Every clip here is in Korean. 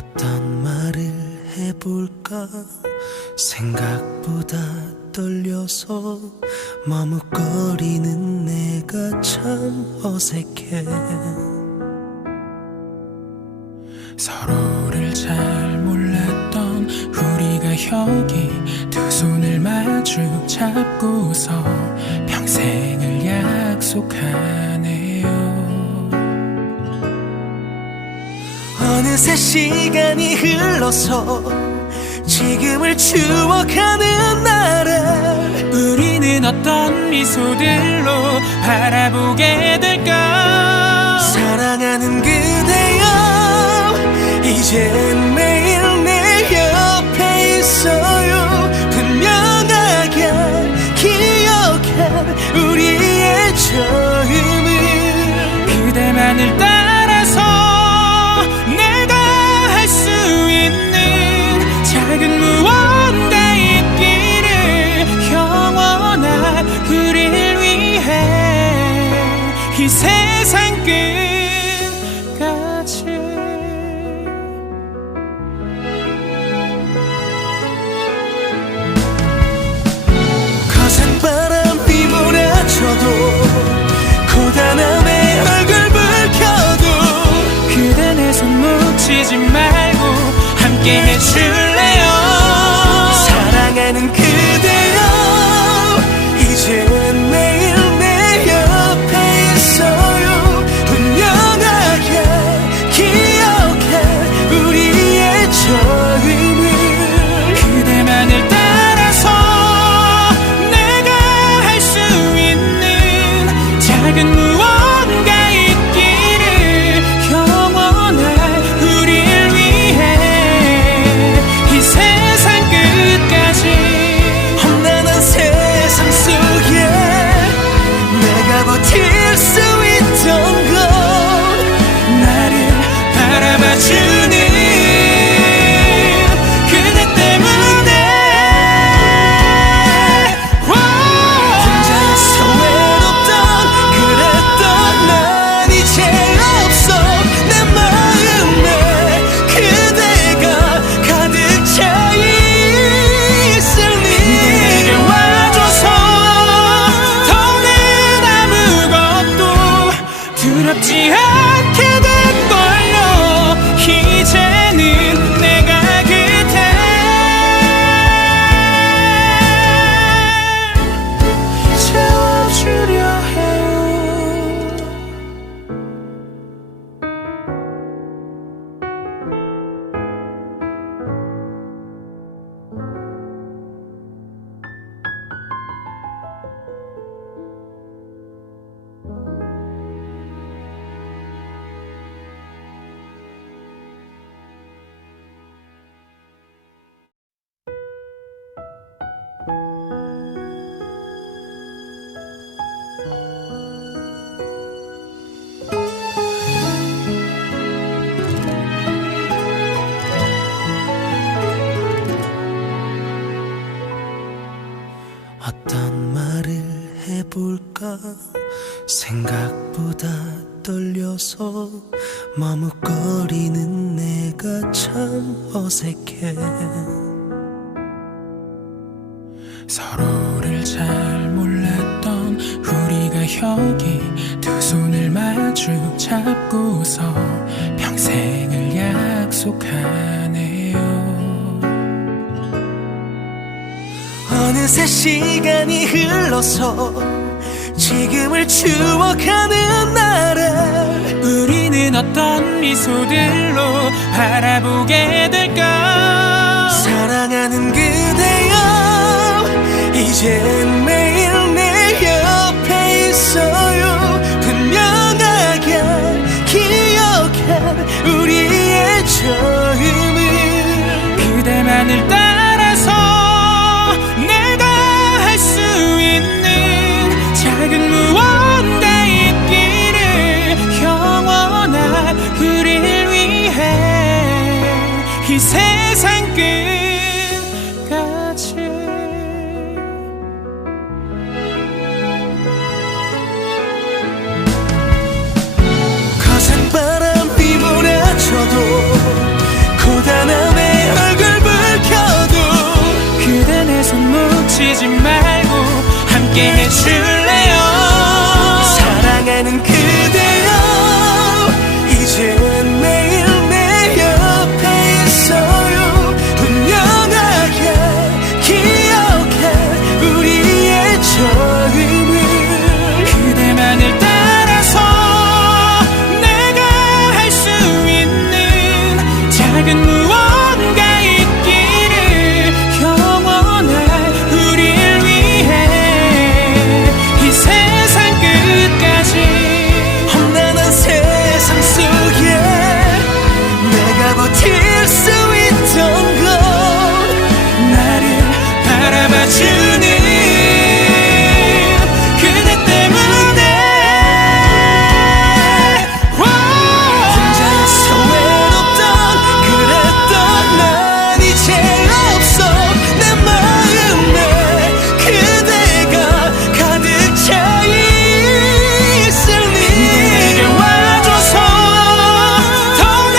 어떤 말을 해볼까 생각보다 떨려서 머뭇거리는 내가 참 어색해. 서로를 잘 몰랐던 우리가 여기 두 손을 마주 잡고서 평생을 약속하네요. 어느새 시간이 흘러서 지금을 추억하는 날에 우리는 어떤 미소들로 바라보게 될까? 사랑하는 그대여 이젠 매일 내 옆에 있어요. 분명하게 기억해 우리의 처음을. 그대만을 따라서 내가 할 수 있는 작은 무언가 있기를. 영원한 우릴 위해 이 세상 끝까지. 거센 바람이 몰아쳐도 고단함에 얼굴 붉혀도 그대 내 손 놓치지 말고 함께 해줄래요? 사랑하는 그대여 이젠 매일 내 옆에 있어요. 분명하게 기억해 우리의 처음을. 그대만을 따라서 내가 할 수 있는 작은 무언가 있기를. 영원한 우릴 위해 이 세상 끝까지. 험난한 세상 속에 내가 버틸 수 있던 건 나를 바라봐주는 그대 때문에. 혼자서 외롭던 그랬던 난 이제 없어. 내 마음에 그대가 가득 차 있으니 내게 와줘서 더는 아무것도 두렵지 않게 될걸요. 이제는 내가 그대 채워주려 해요. 어떤 말을 해볼까 생각보다 떨려서 머뭇거리는 내가 참 어색해. 서로를 잘 몰랐던 우리가 여기 두 손을 마주 잡고서 평생을 약속하네요. 어느새 시간이 흘러서 지금을 추억하는 날에 우리는 어떤 미소들로 바라보게 될까? 사랑하는 그대여 이젠 매일 내 옆에 있어요. 분명하게 기억해 우리의 처음을. 그대만을 따라서 내가 할 수 있는 작은 무언가 있기를. 영원한 우릴 위해 이 세상 끝까지. 거센 바람이 몰아쳐도 함께 해줄래요? 사랑하는 그대여 이젠 매일 내 옆에 있어요. 분명하게 기억해 우리의 처음을. 그대만을 따라서 내가 할 수 있는 작은 무언가 있기를. 영원한 우릴 위해 이 세상 끝까지. 험난한 세상 속에 내가 버틸 수 있던 건 나를 바라봐주는 그대 때문에. 혼자서 외롭던 그랬던 난 이제 없어. 내 마음에 그대가 가득 차 있으니 내게 와줘서 더는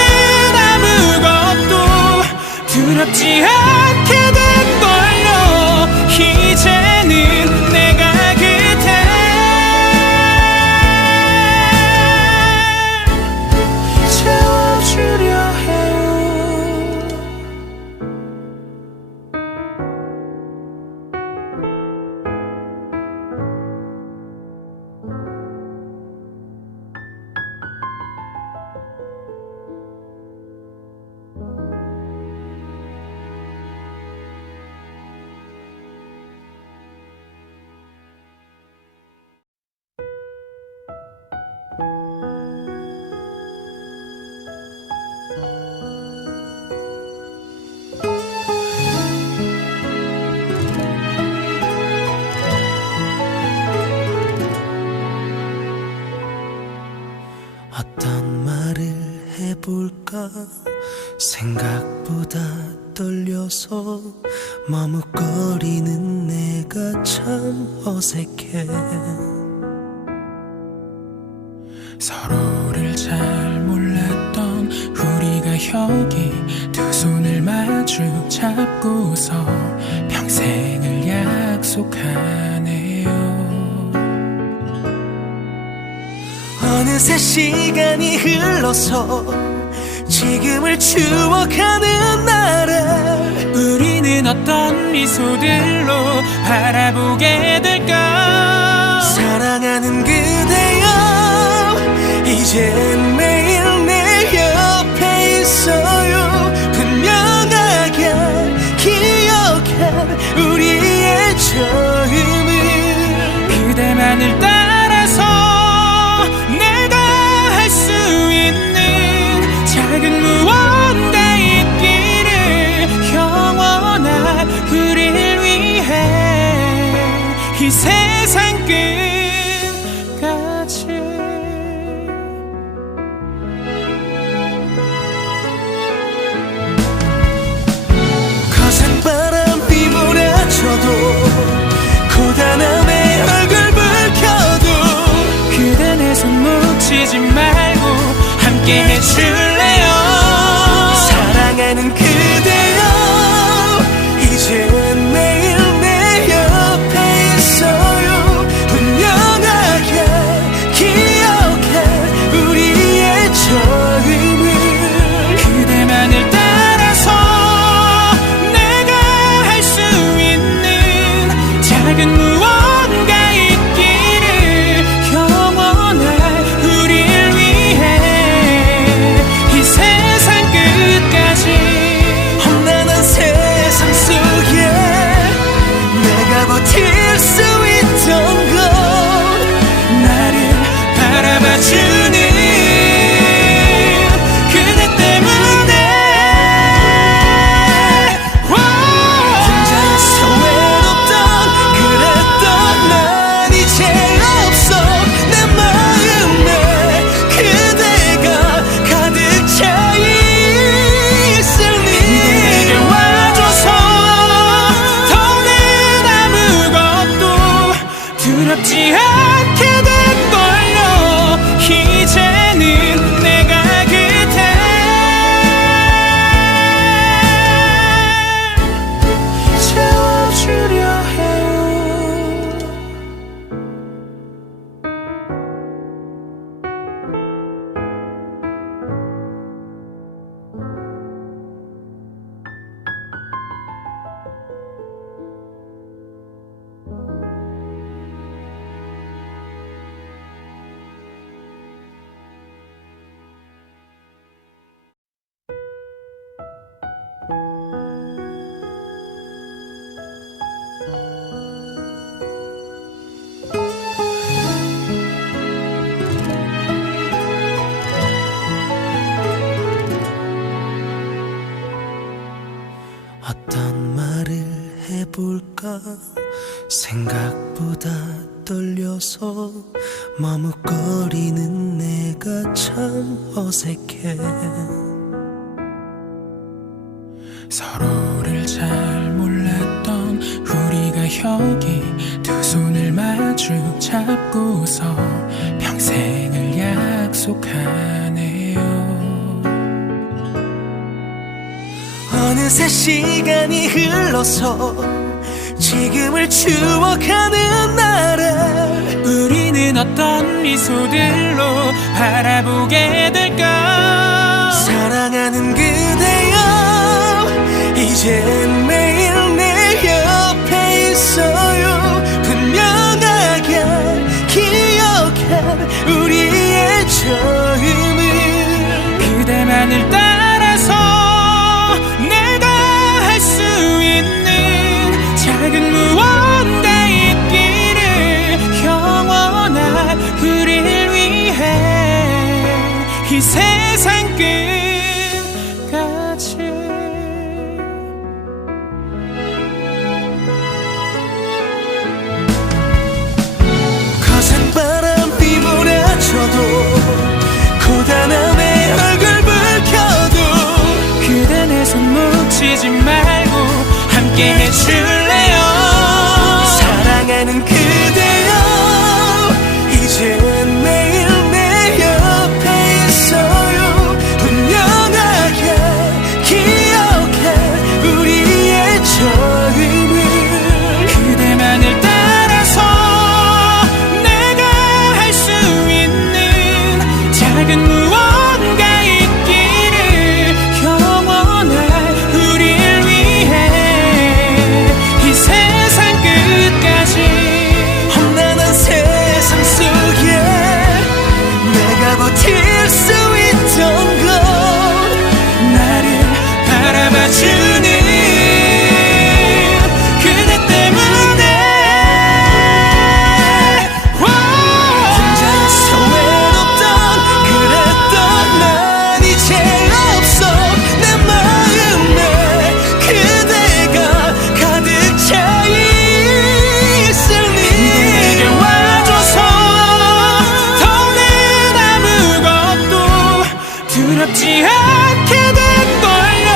아무것도 두렵지 않게 된 걸요. 이제는 내가 그대 채워주려 해요. 어떤 말을 해볼까 생각보다 떨려서 머뭇거리는 내가 참 어색해. 서로를 잘 몰랐던 우리가 여기 두 손을 마주 잡고서 평생을 약속하네요. 어느새 시간이 흘러서 지금을 추억하는 날에 우리는 어떤 미소들로 바라보게 될까? 사랑하는 그대여 이젠 매일 내 옆에 있어요. 분명하게 기억해 우리의 처음을. 그대만을 따라서 내가 할 수 있는 작은 무언가 있기를. 영원한 우릴 위해 이 세상 끝까지. 거센 바람이 몰아쳐도 고단함에 얼굴 붉혀도 그대 내 손 놓치지 말고 함께 해줄래요? 사랑하는 그대여 이젠 매일 내 옆에 있어요. 분명하게 기억해 우리의 처음을. 그대만을 따라서 내가 할 수 있는 작은 무언가 있기를. 영원한 우릴 위해 생각보다 떨려서 머뭇거리는 내가 참 어색해. 서로를 잘 몰랐던 우리가 여기 두 손을 마주 잡고서 평생을 약속하네요. 어느새 시간이 흘러서 지금을 추억하는 나를 우리는 어떤 미소들로 바라보게 될까? 사랑하는 그대여, 이젠 매일 내 옆에 있어요. 분명하게 기억한 우리의 처음을, 그대만을 따라서 내가 할 수 있는 작은 무언가 있기를, 영원한 우릴 위해 이 세상 끝까지. 거센 바람이 몰아쳐도 고단함에 얼굴 붉혀도 그대 내 손 놓치지 말고 함께 해줄래요? 사랑하는 그대여, 이젠 매일 내 옆에 있어요. 분명하게 기억해 우리의 처음을, 그대만을 따라서 내가 할 수 있는 작은 무언가 있기를, 영원한 우릴 위해 이 세상 끝까지. 험난한 세상 속에 내가 버틸 수 있던 건 나를 바라봐주는 그대 때문에. 혼자서 외롭던 그랬던 난 이제 없어. 내 마음에 그대가 가득 차 있으니 내게 와줘서 더는 아무것도 두렵지 않게 된걸요.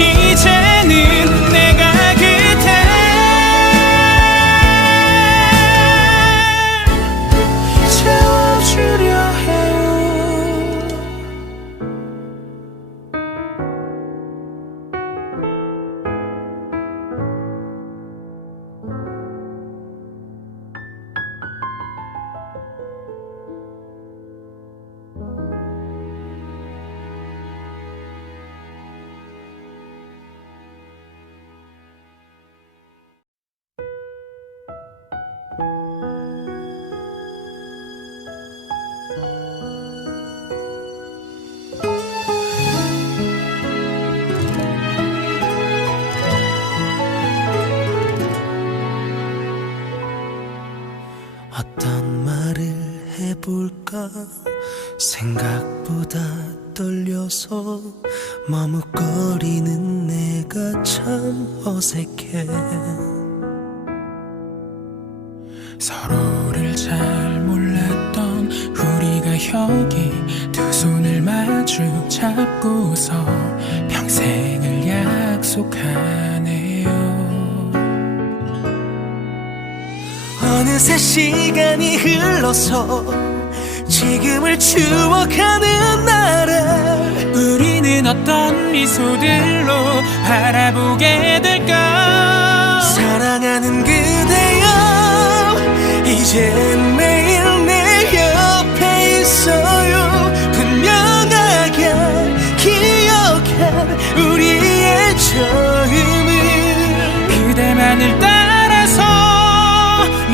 이제는 내가 그대 채워주려 해요. 어떤 말을 해볼까 생각보다 떨려서 머뭇거리는 내가 참 어색해. 서로를 잘 몰랐던 우리가 여기 두 손을 마주 잡고서 평생을 약속하네요. 어느새 시간이 흘러서 지금을 추억하는 나를 우리는 어떤 미소들로 바라보게 될까? 사랑하는 그대여, 이젠 매일 내 옆에 있어요. 분명하게 기억한 우리의 처음을, 그대만을 따라서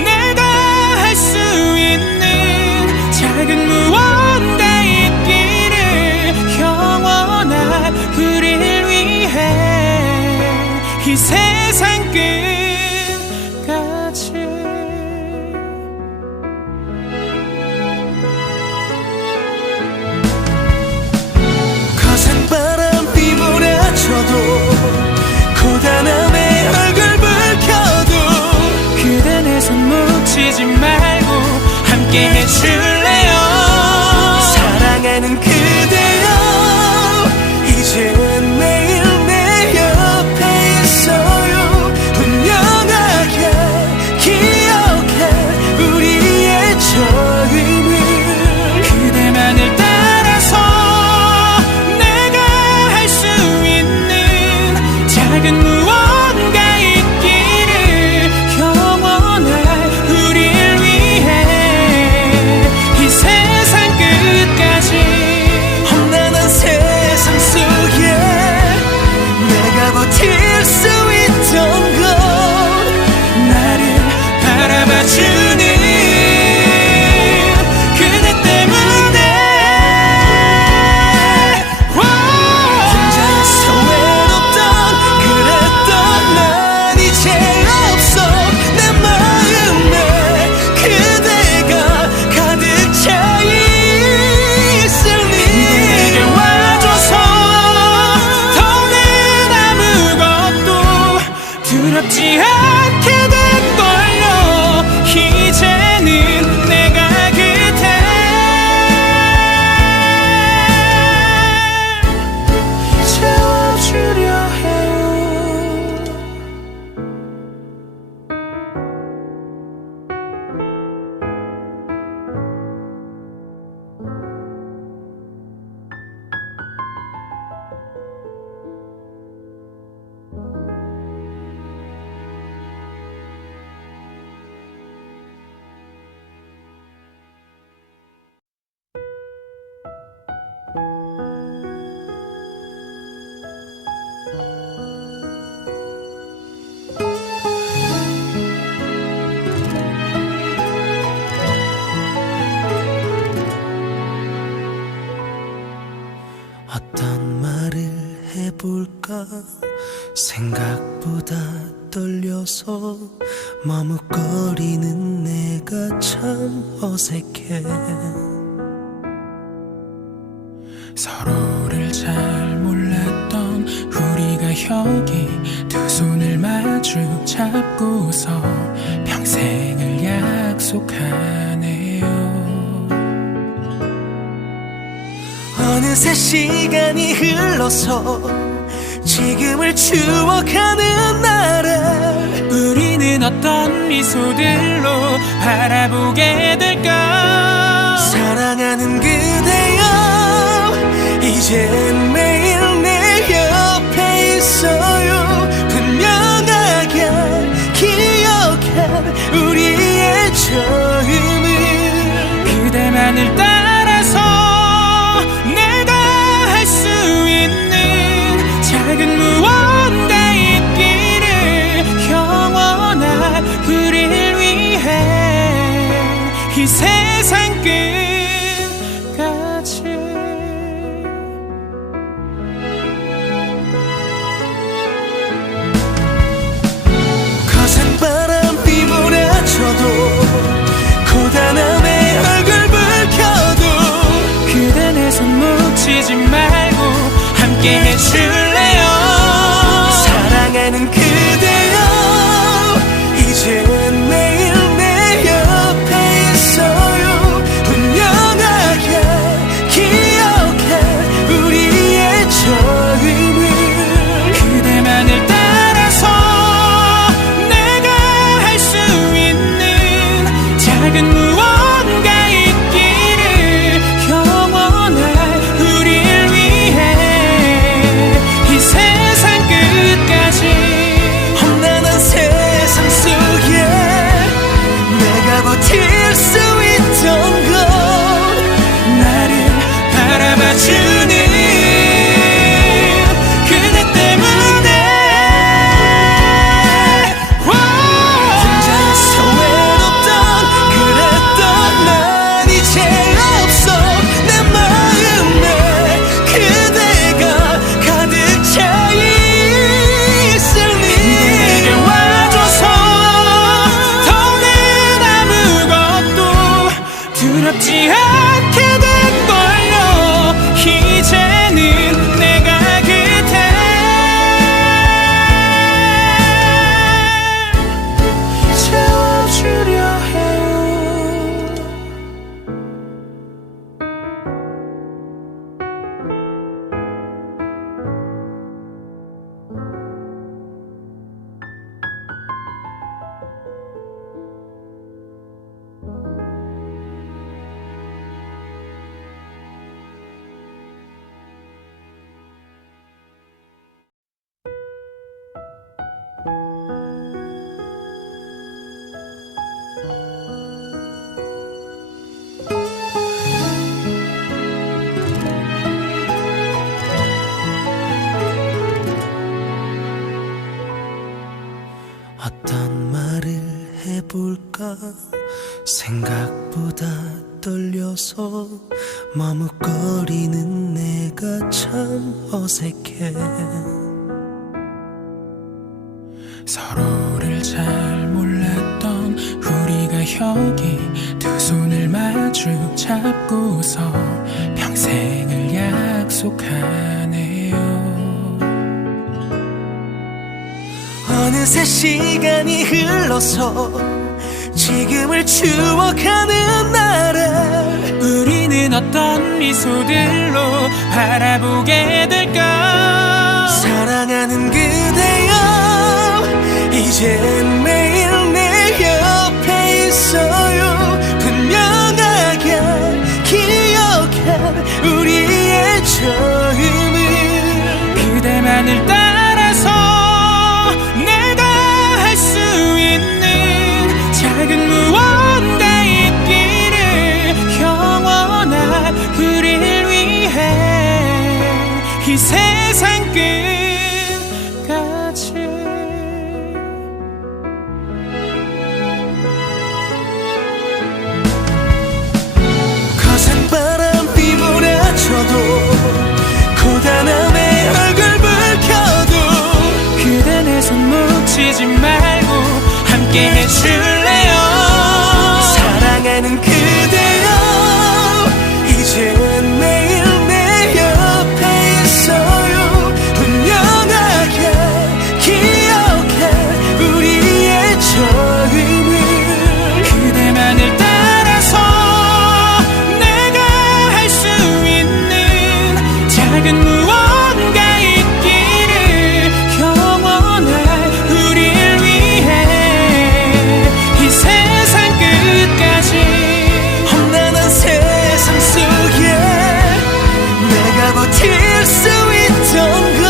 내가 할 수 있는 작은 무언가 있기를, 영원한 우릴 위해 이 세상 끝까지. 거센 바람이 몰아쳐도 고단함에 얼굴 붉혀도 사랑하는 그대여 이제 매일 내 옆에 있어요. 분명하게 기억해 우리의 처음을. 그대만을 따라서 내가 할 수 있는 작은 무언가 있기를. 영원할 우릴 위해 이 세상 끝까지. 험난한 세상 속에 내가 버틸 수 있던 건 나를 바라봐주는 그대 때문에. 혼자서 외롭던 그랬던 난 이제 없어. 내 마음에 그대가 가득 차 있으니 내게 와줘서 더는 아무것도 두렵지 않게 된걸요. 이제는 내가 그대 채워주려 해요. 어떤 말을 해볼까 생각보다 떨려서 머뭇거리는 내가 참 어색해. 서로를 잘 몰랐던 우리가 여기 두 손을 마주 잡고서 평생을 약속하네요. 어느새 시간이 흘러서 지금을 추억하는 날에 우리는 어떤 미소들로 바라보게 될까. 사랑하는 그대여 이젠 매일 내 옆에 있어요. 분명하게 기억해 우리의 처음을. 그대만을 따라서 내가 할 수 있는 작은 무언가 있기를. 영원한 우릴 위해 이 세상 끝까지. 거센 바람이 몰아쳐도 고단함에 얼굴 붉혀도 그대 내 손 놓치지 말고 함께 해줄래요. 사랑하는 그대여 이젠 매일 내 옆에 있어요. 분명하게 기억해 우리의 처음을. 그대만을 따라서 내가 할 수 있는 작은 무언가 있기를. 영원할 우릴 위해 이 세상 끝까지. 생각보다 떨려서 머뭇거리는 내가 참 어색해. 서로를 잘 몰랐던 우리가 여기 두 손을 마주 잡고서 평생을 약속하네요. 어느새 시간이 흘러서 지금을 추억하는 나를 우리는 어떤 미소들로 바라보게 될까? 사랑하는 그대여, 이젠 매일 내 옆에 있어요. 분명하게 기억해 우리의 처음을. 그대만을 따라서 내가 할 수 있는 작은 무언가 있기를, 영원한 우릴 위해 이 세상 끝까지. 거센 바람이 몰아쳐도 고단함에 얼굴 붉혀도 그대 내 손 놓치지 말고 함께 해줄래요? 사랑하는 그대여, 이젠 매일 내 옆에 있어요. 분명하게 기억해 우리의 처음을. 그대만을 따라서 내가 할 수 있는 작은 무언가 있기를, 영원한 우릴 위해 이 세상 끝까지. 험난한 세상 속에 내가 버틸 수 있던 건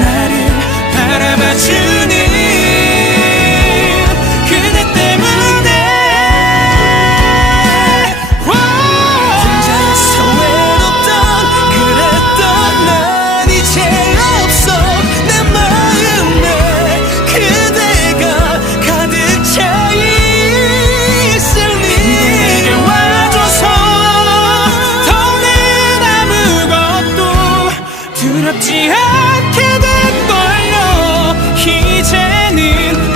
나를 바라봐주는 그대 때문에. 혼자서 외롭던 그랬던 난 이제 없어. 내 마음에 그대가 가득 차 있으니 내게 와줘서 더는 아무것도 두렵지 않게 된걸요. 이제는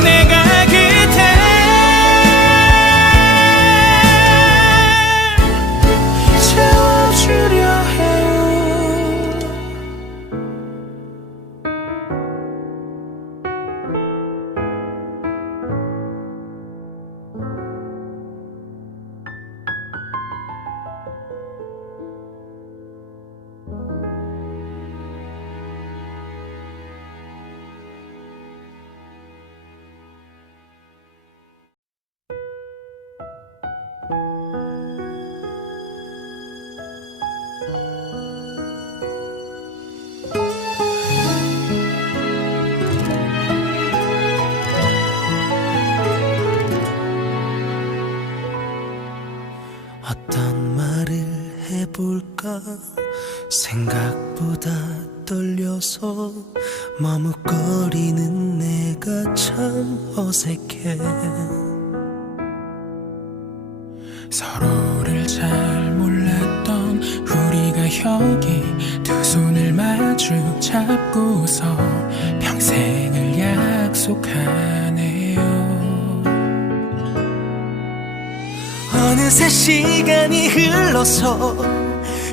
내가 그대 채워주려 해요. 어떤 말을 해볼까 생각보다 떨려서 머뭇거리는 내가 참 어색해. 서로를 잘 몰랐던 우리가 여기 두 손을 마주 잡고서 평생을 약속하네요. 어느새 시간이 흘러서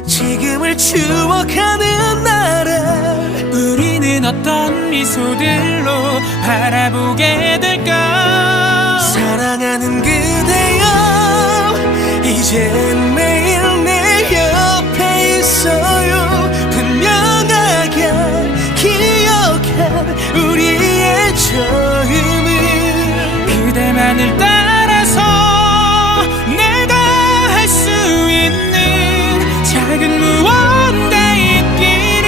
지금을 추억하는 나를 우리는 어떤 미소들로 바라보게 될까? 사랑하는 그대여, 이젠 매일 내 옆에 있어요. 분명하게 기억해 우리의 처음을. 그대만을 따라서 내가 할 수 있는 작은 무언가 있기를,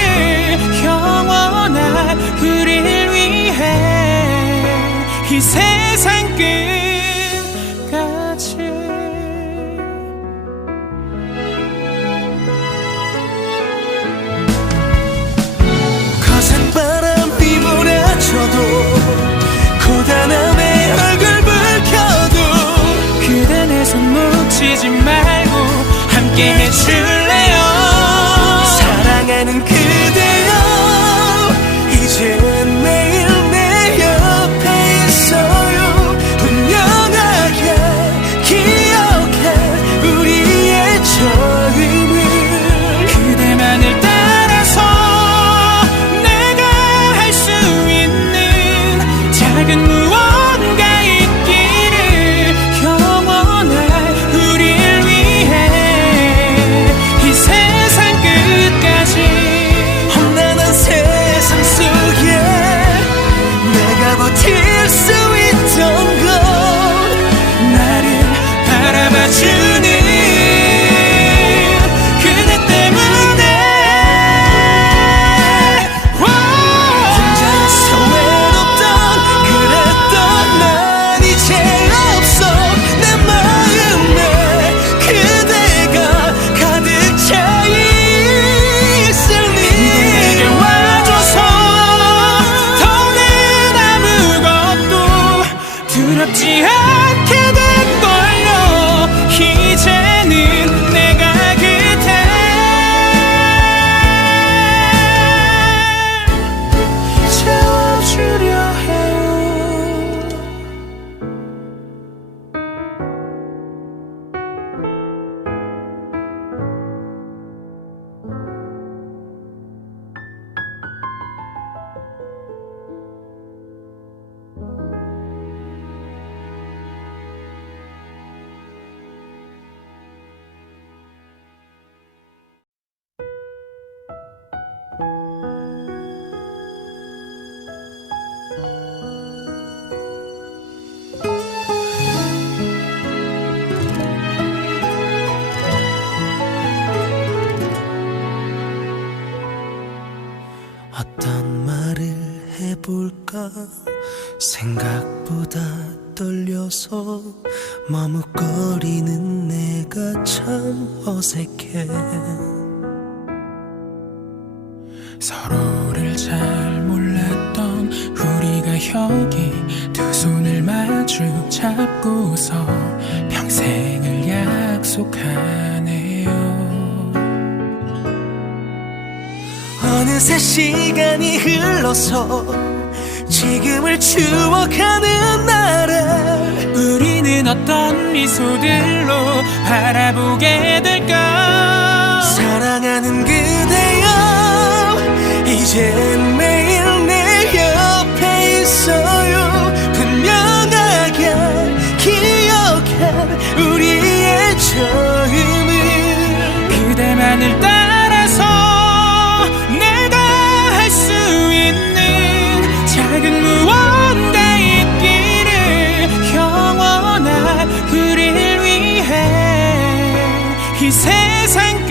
영원한 우릴 위해 이 세상 끝까지. 함께 해줄래요? 사랑하는 그대여 이제 매일 내 옆에 있어요. 분명하게 기억해 우리의 처음을. 그대만을 따라서 내가 할 수 있는 작은 무언가 있기를. 영원할 우릴 위해 이 세상 끝까지. 험난한 세상 속에 내가 버틸 수 있던 건 나를 바라봐주는 그대 때문에. 혼자서 외롭던 그랬던 난 이제 없어. 내 마음에 그대가 가득 차 있으니 내게 와줘서 더는 아무것도 두렵지 않게 된 걸요. 이제는 내가 그대 채워주려 해요. 어떤 말을 해볼까 생각보다 떨려서 머뭇거리는 내가 참 어색해. 서로를 잘 몰랐던 우리가 여기 두 손을 마주 잡고서 평생을 약속하네요. 어느새 시간이 흘러서 지금을 추억하는 날에 우리는 어떤 미소들로 바라보게 될까? 사랑하는 그대여 이젠 매일 내 옆에 있어요. 분명하게 기억해 우리의 처음을. 그대만을 따라서 내가 할 수 있는 작은 무언가 있기를. 영원한 우릴 위해 이 세상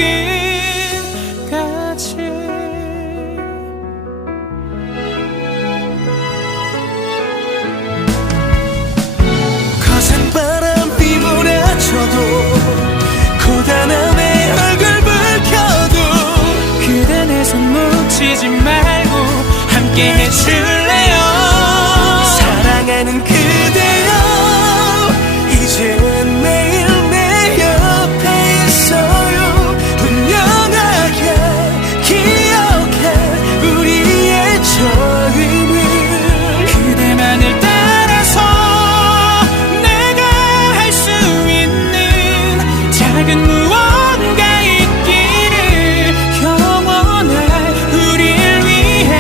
끝까지. 거센 바람이 몰아쳐도 고단함에 얼굴 붉혀도 그대 내 손 놓치지 말고 함께 해줄래요? 사랑하는 그대여 이젠 매일 내 옆에 있어요. 분명하게 기억해 우리의 처음을. 그대만을 따라서 내가 할 수 있는 작은 무언가 있기를. 영원할 우릴 위해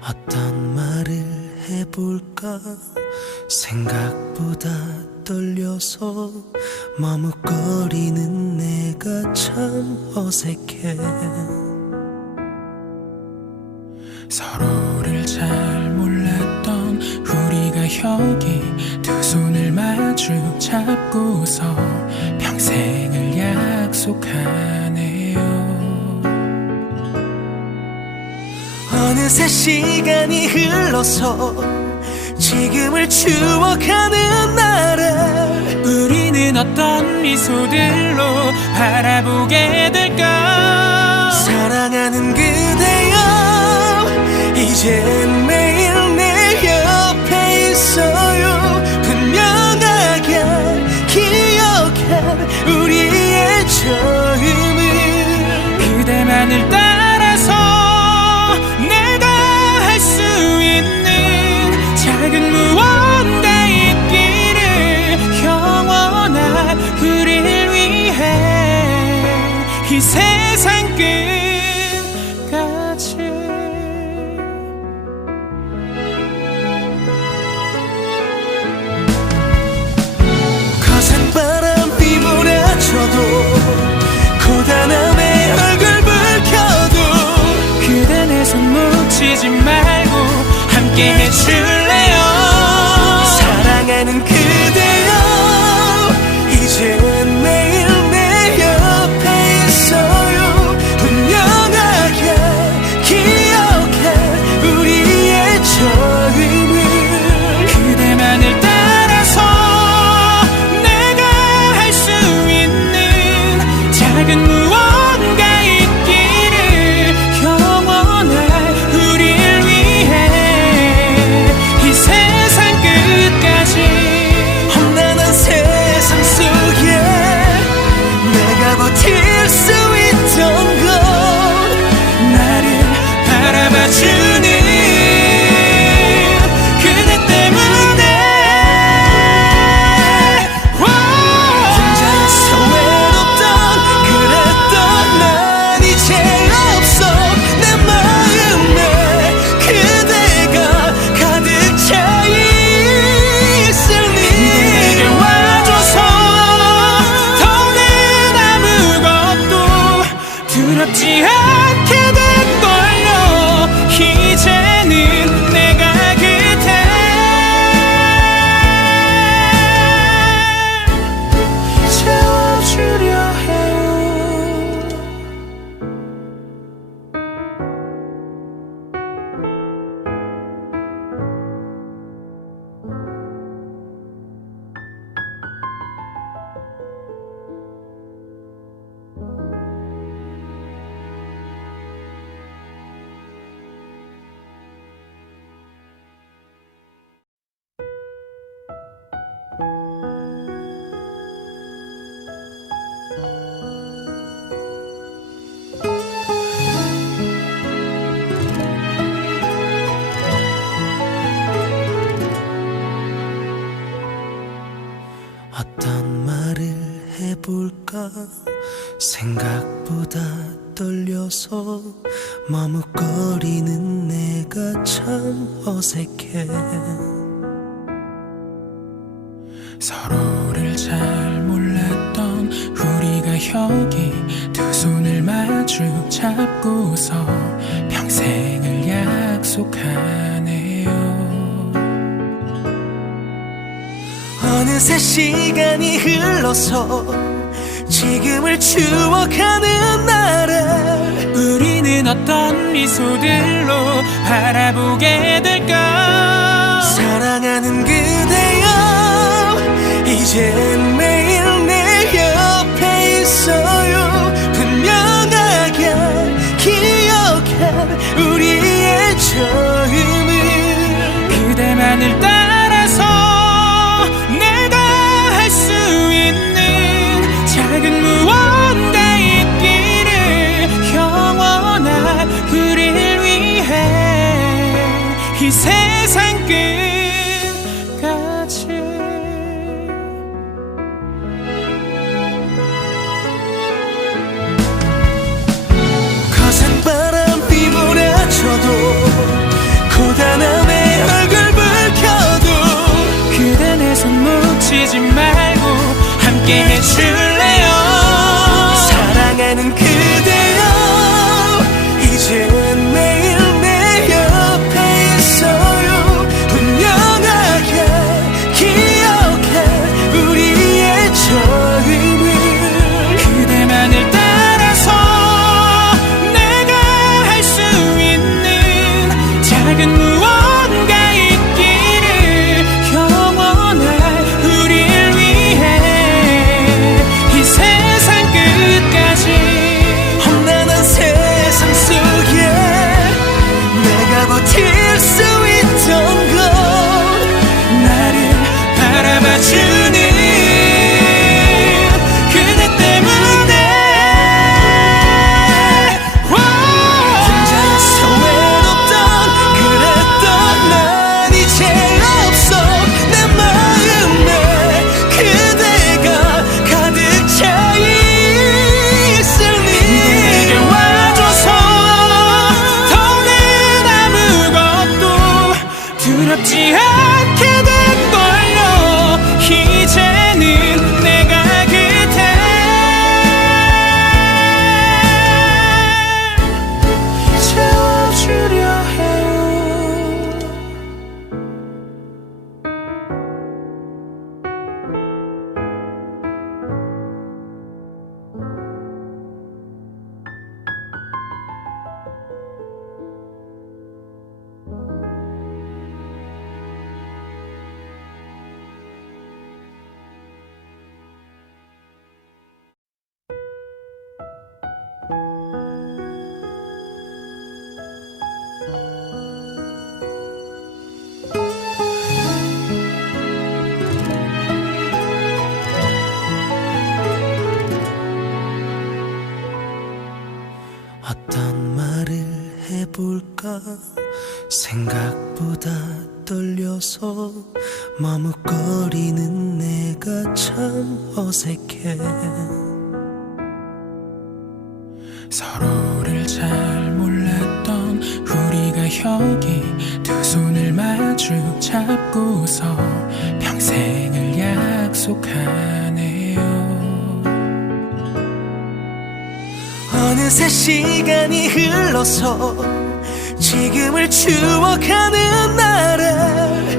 어떤 말을 해볼까 생각보다 떨려서 머뭇거리는 내가 참 어색해. 서로를 잘 몰랐던 우리가 여기 두 손을 마주 잡고서 평생을 약속하네요. 어느새 시간이 흘러서 지금을 추억하는 나를 우리는 어떤 미소들로 바라보게 될까? 사랑하는 그대여 이젠 매일 내 옆에 있어요. 분명하게 기억한 우리의 처음을 그대만을 따라서 내가 할 수 있는 작은 무언가 있기를 영원한 우리를 위해 이 세상 끝까지. 거센 바람이 몰아쳐도 고단함에 얼굴 붉혀도 그대 내 손 놓치지 말고 함께 해줄래요? 사랑하는 그대여 이젠 매일 내 옆에 있어요. 분명하게 기억해 우리의 처음을 그대만을 따라서 내가 할 수 있는 작은 무언가 있기를 영원한 우릴 위해 이 세상 끝까지. 험난한 세상 속에 내가 버틸 수 있던 건 나를 바라봐주는 그대 때문에. 혼자서 외롭던 그랬던 난 이제 없어. 내 마음에 그대가 가득 차 있으니 내게 와줘서 더는 아무것도 두렵지 않게 된걸요. 이제는 내가 그대 채워주려 해요. 어떤 말을 해볼까 생각보다 떨려서 머뭇거리는 내가 참 어색해. 서로를 잘 몰랐던 우리가 여기 두 손을 마주 잡고서 평생을 약속하네요. 어느새 시간이 흘러서 지금을 추억하는 나를 우리는 어떤 미소들로 바라보게 될까? 사랑하는 그대여 이젠 매일 내 옆에 있어요. 분명하게 기억한 우리의 처음을 그대만을 따라서 내가 할 수 있는 작은 무언가 있기를 영원한 우릴 위해 고단함에 얼굴 붉혀도 그대 내 손 놓치지 말고 함께 해줄래요. 사랑하는 그대여 이젠 매일 내 옆에 있어요. 분명하게 기억해 우리의 처음을. 그대만을 따라서 내가 할 수 있는 작은 무언가 있기를. 영원할 우릴 위해 이 세상 끝까지. 험난한 세상 속에 내가 버틸 수 있던 건 나를 바라봐주는 그대 때문에. 혼자서 외롭던 그랬던 난 이제 없어. 내 마음에 그대가 가득 차 있으니 내게 와줘서 더는 아무것도 두렵지 않게 된 걸요. 이제는 내가 그대 채워주려 해요. 어떤 말을 해볼까 생각보다 떨려서 머뭇거리는 내가 참 어색해. 서로를 잘 몰랐던 우리가 여기 두 손을 마주 잡고서 평생을 약속하네요. 어느새 시간이 흘러서 지금을 추억하는 날에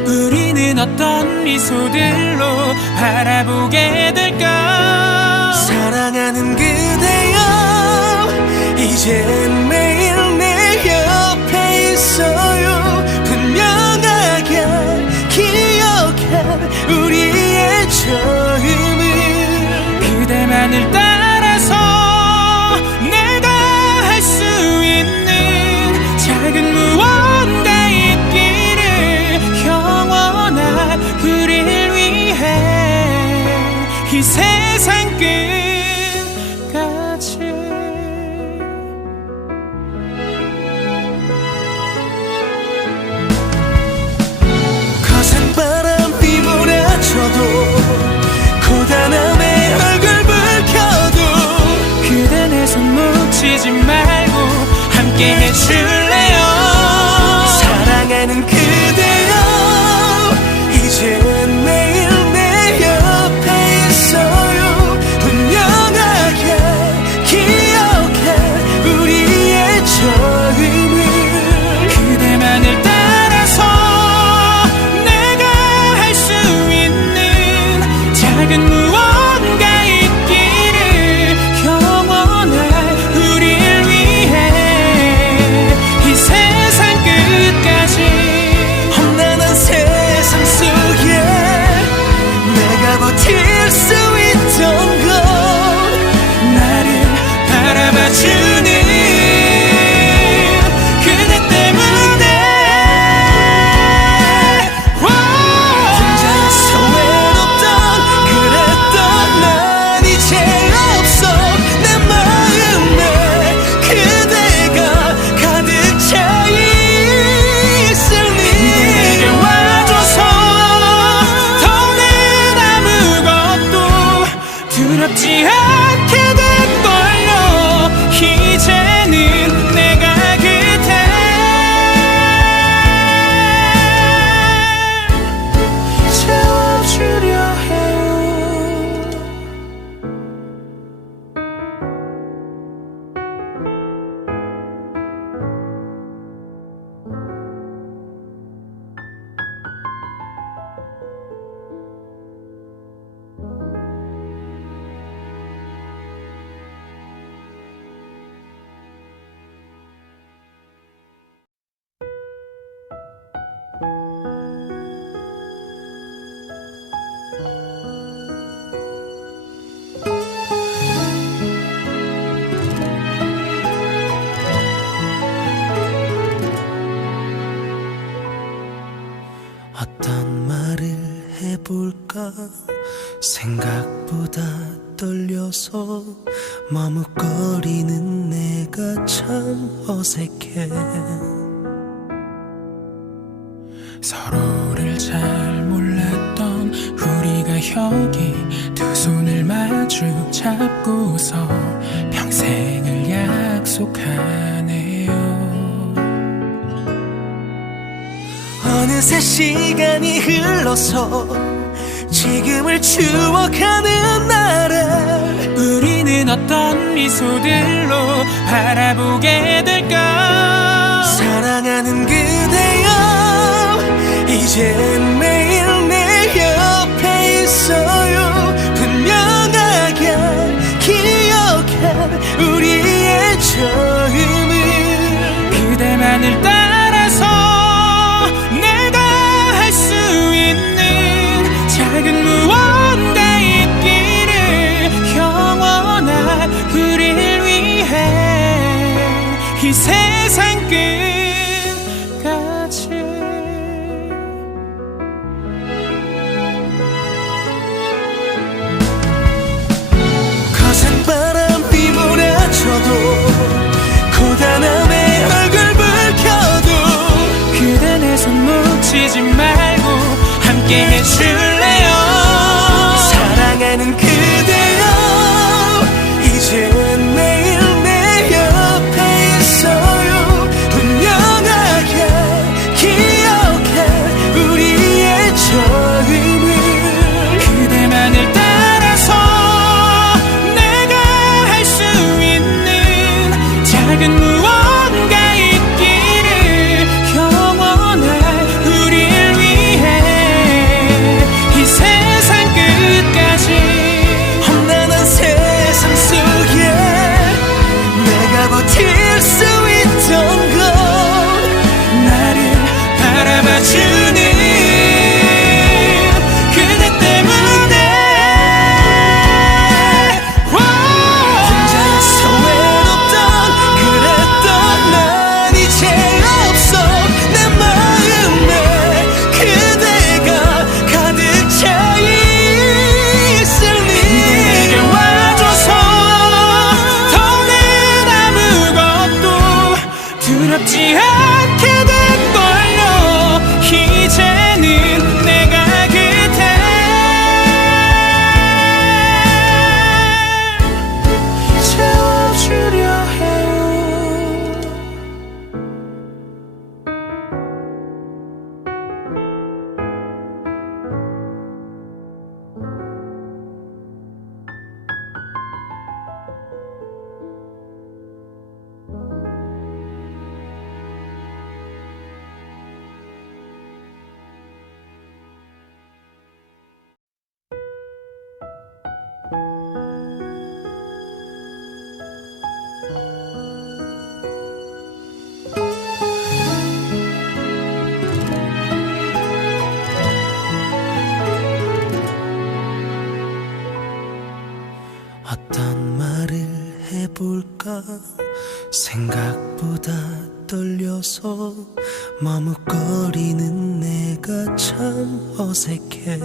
우리는 어떤 미소들로 바라보게 될까. 사랑하는 그대여 이젠 매일 내 옆에 있어요. 분명하게 기억해 우리의 처음을. 그대만을 따라서 내가 할 수 있는 작은 무언가 있기를. 영원한 우릴 위해 이 세상 끝까지. 거센 바람이 몰아쳐도 고단함에 얼굴 붉혀도 그대 내 손 놓치지 말고 함께 해줄래요. 사랑하는 그대여 이젠 매일 내 옆에 있어요. 분명하게 기억해 우리의 처음을. 그대만을 따라서 내가 할 수 있는 작은 무언가 있기를. 영원할 우릴 위해 이 세상 끝까지. 험난한 세상 속에 내가 버틸 수 있던 건 나를 바라봐주는 그대 때문에. 혼자서 외롭던 그랬던 난 이제 없어. 내 마음에 그대가 가득 차 있으니 내게 와줘서 더는 아무것도 두렵지 않게 된 걸요. 이제는 내가 그대 생각보다 떨려서 머뭇거리는 내가 참 어색해. 서로를 잘 몰랐던 우리가 여기 두 손을 마주 잡고서 평생을 약속하네요. 어느새 시간이 흘러서 지금을 추억하는 나를 우리는 어떤 미소들로 바라보게 될까? 사랑하는 그대여, 이젠 매일 내 옆에 있어요. 분명하게 기억한 우리의 처음을, 그대만을 따라서 내가 할 수 있는 작은 무언가 있기를, 영원한 우릴 위해 이 세상 끝까지. 거센 바람이 몰아쳐도 고단함에 얼굴 붉혀도 그대 내 손 놓치지 말고 함께 해줄래요? 사랑하는 그대여, 이젠 매일 내 옆에 있어요. 분명하게 기억해 우리의 처음을, 그대만을 따라서 내가 할 수 있는 작은 무언가 있기를, 영원한 우릴 위해 이 세상 끝까지. 험난한 세상 속에 내가 버틸 수 있던 건 나를 바라봐주는 그대 때문에. 혼자서 외롭던 그랬던 난 이제 없어. 내 마음에 그대가 가득 차 있으니 내게 와줘서 더는 아무것도 두렵지 않게 된 걸요. 이제는 내가 그댈 채워주려 해요. 어떤 말을 해볼까 생각보다 떨려서 머뭇거리는 내가 참 어색해.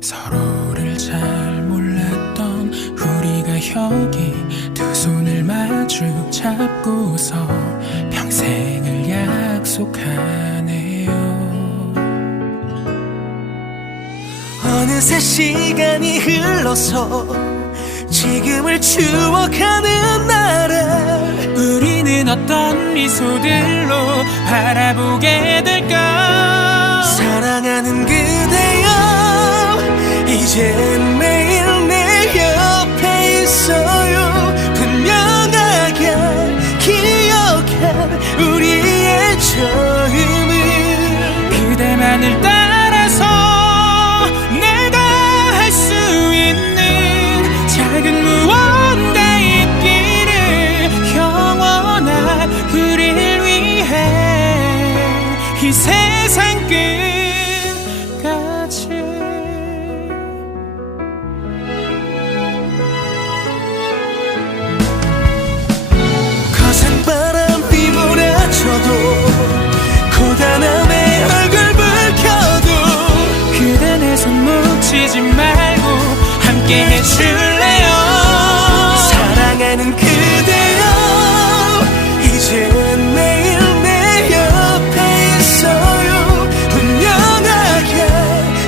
서로를 잘 몰랐던 우리가 여기 두 손을 마주 잡고서 평생을 약속하네요. 어느새 시간이 흘러서 지금을 추억하는 나를 우리는 어떤 미소들로 바라보게 될까? 사랑하는 그대여, 이젠 매일 내 옆에 있어요. 분명하게 기억한 우리의 처음을, 그대만을 따라서 내가 할 수 있는 작은 무언가 있기를, 영원한 우릴 위해 이 세상 끝까지. 말고 함께 해줄래요. 사랑하는 그대여 이젠 매일 내 옆에 있어요. 분명하게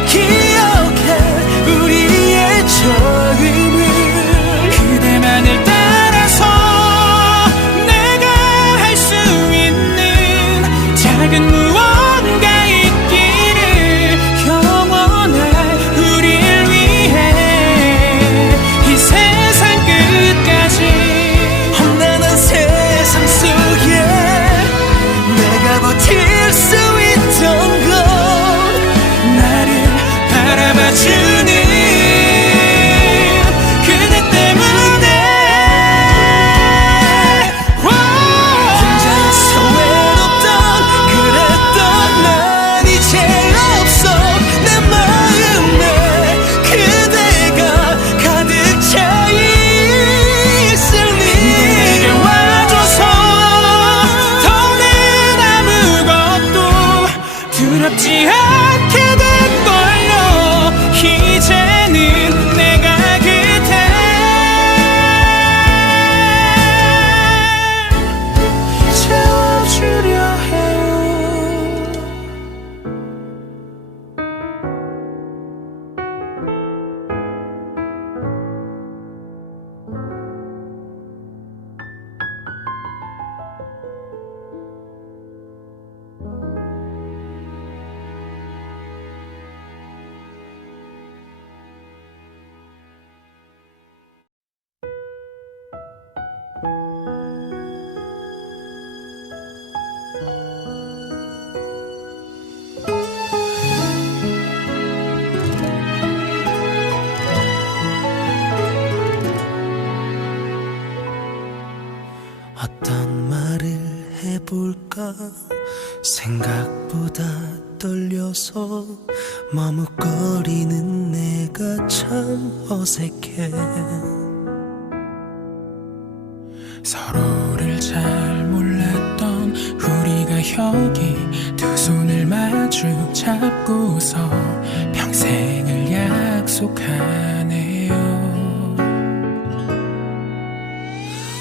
기억해 우리의 처음을. 그대만을 따라서 내가 할 수 있는 작은 무언가 있기를. 영원할 우릴 위해 이 세상 끝까지. 험난한 세상 속에 내가 버틸 수 있던 건 나를 바라봐주는 그대 때문에. 혼자서 외롭던 그랬던 난 이제 없어. 내 마음에 그대가 가득 차 있으니 내게 와줘서 더는 아무것도 두렵지 않게 된걸요. 이제는 내가 그대 채워주려 해요. 어떤 말을 해볼까 생각보다 떨려서 머뭇거리는 내가 참 어색해. 서로를 잘 몰랐던 우리가 여기 두 손을 마주 잡고서 평생을 약속하네요.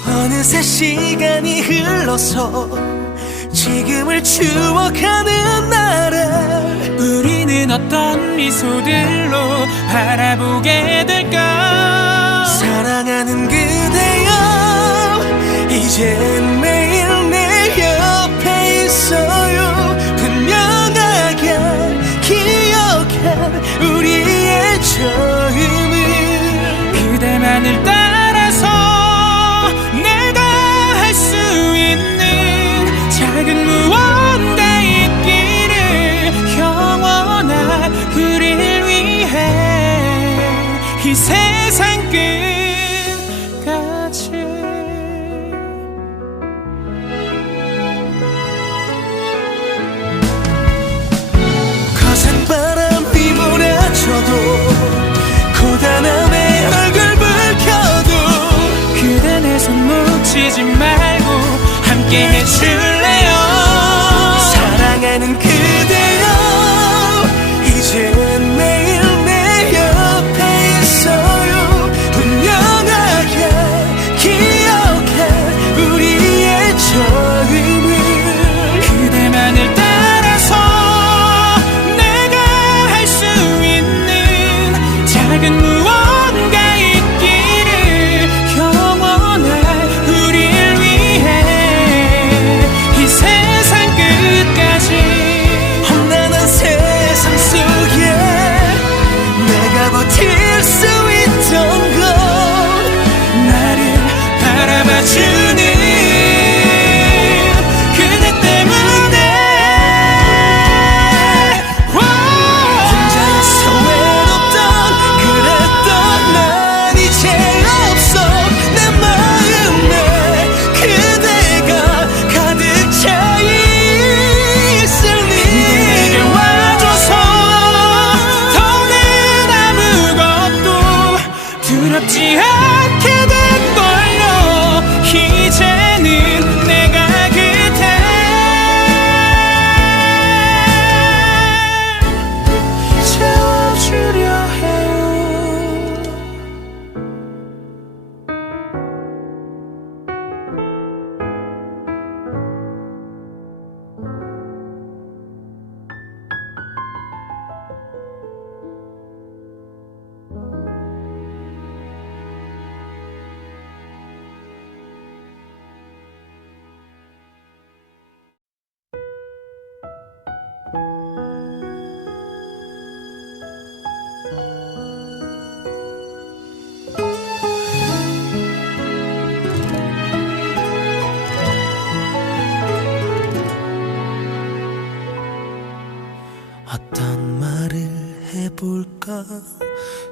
어느새 시간이 흘러서 지금을 추억하는 나를 우리는 어떤 미소들로 바라보게 될까. 사랑하는 그대여 이젠 매일 내 옆에 있어요. 분명하게 기억해 우리의 처음을. 그대만을 따라서 내가 할 수 있는 작은 무언가 있기를. 영원한 우릴 위해 이 세상 끝까지. 거센 바람이 몰아쳐도 고단함에 얼굴 붉혀도 그대 내 손 놓치지 말고 함께 해줄래요. 사랑하는 그대여 이젠 매일 내 옆에 있어요. 분명하게 기억해 우리의 처음을. 그대만을 따라서 내가 할 수 있는 작은 무언가 있기를. 영원할 우릴 위해 이 세상 끝까지. 험난한 세상 속에 내가 버틸 수 있던 건 나를 바라봐주는 그대 때문에. 혼자서 외롭던 그랬던 난 이제 없어. 내 마음에 그대가 가득 차 있으니 내게 와줘서 더는 아무것도 두렵지 않게 된걸요. 이제는 내가 그대 채워주려 해요.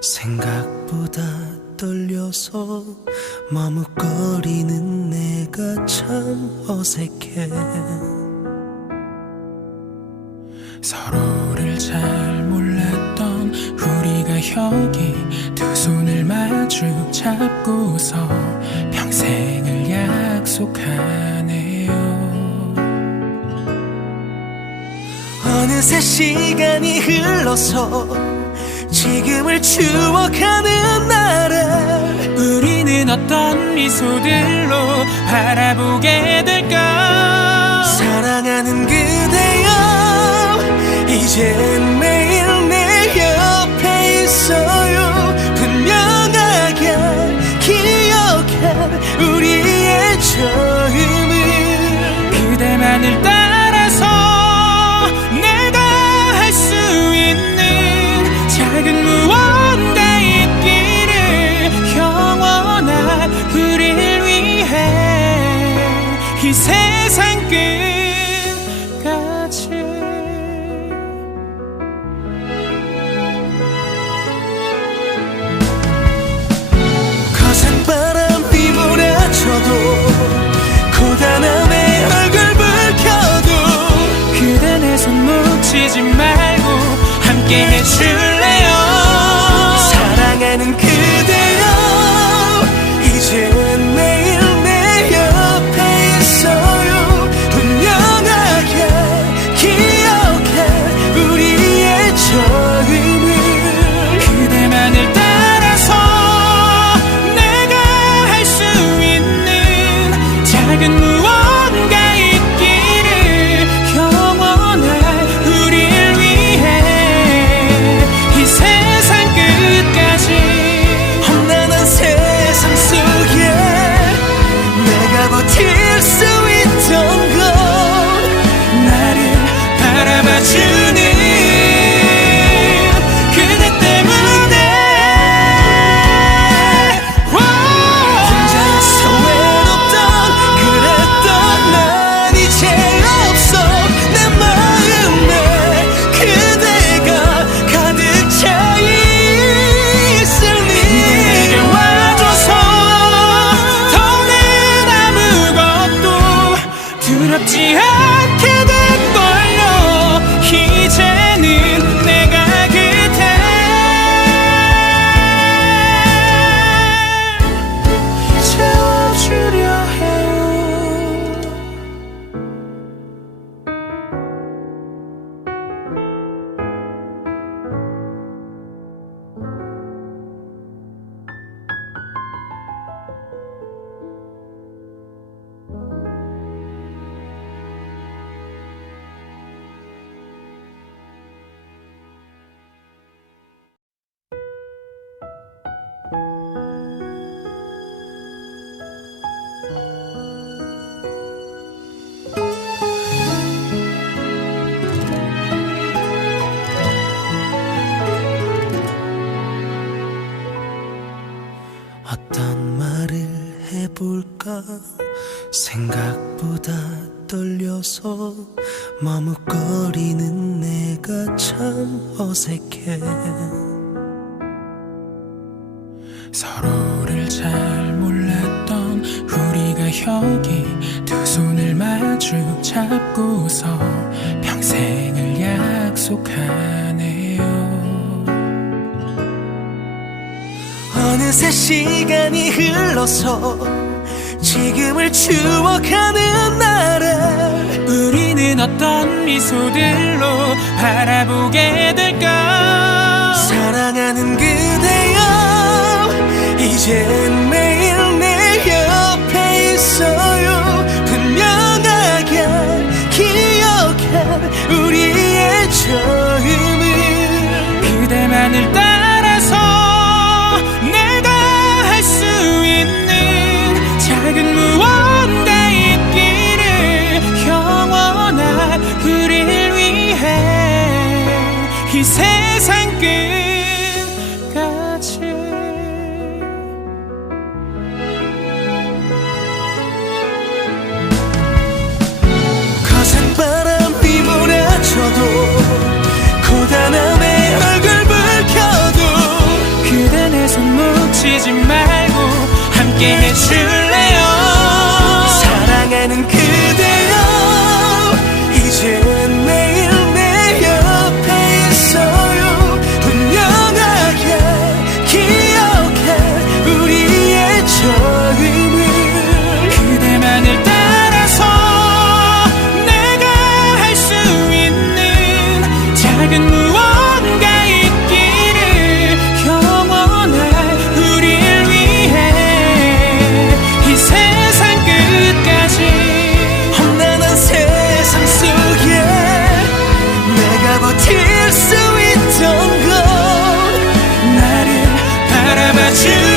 생각보다 떨려서 머뭇거리는 내가 참 어색해. 서로를 잘 몰랐던 우리가 여기 두 손을 마주 잡고서 평생을 약속하네요. 어느새 시간이 흘러서 지금을 추억하는 나를 우리는 어떤 미소들로 바라보게 될까? 사랑하는 그대여, 이젠 매일 내 옆에 있어요. 분명하게 기억한 우리의 처음을, 그대만을 따라서 내가 할 수 있는 작은 무언가 있기를, 영원한 우릴 위해 이 세상 끝까지. 거센 바람이 몰아쳐도 고단함에 얼굴 붉혀도 그대 내 손 놓치지 말고 함께 해줄래요? 사랑하는 그대여, 이젠 매일 내 옆에 있어요. 분명하게 기억해 우리의 처음을, 그대만을 따라서 내가 할 수 있는 작은 무언가 있기를, 영원한 우릴 위해 이 세상 끝까지. 험난한 세상 속에 내가 버틸 수 있던 건 나를 바라봐주는 그대 때문에. 혼자서 외롭던 그랬던 난 이제 없어. 내 마음에 그대가 가득 차 있으니 내게 와줘서 더는 아무것도 두렵지 않게 된걸요. 이제는 내가 그대 채워주려 해요. 어떤 말을 해볼까 생각보다 떨려서 머뭇거리는 내가 참 어색해. 서로를 잘 몰랐던 우리가 여기 두 손을 마주 잡고서 평생을 약속하네요. 어느새 시간이 흘러서 지금을 추억하는 나를 우리는 어떤 미소들로 바라보게 될까? 사랑하는 그대여, 이젠 매일 내 옆에 있어요. 분명하게 기억한 우리의 처음을, 그대만을 따라서 내가 할 수 있는 작은 무언가 있기를, 영원한 우릴 위해 이 세상 끝까지. 손 놓치지 말고 함께 해줄래요. 사랑하는 그대여 이제 매일 내 옆에 있어요. 분명하게 기억해 우리의 처음을. 그대만을 따라서 내가 할 수 있는 작은 무언가 있기를. 영원할 우릴 위해 이 세상 끝까지. 험난한 세상 속에 내가 버틸 수 있던 건 나를 바라봐 주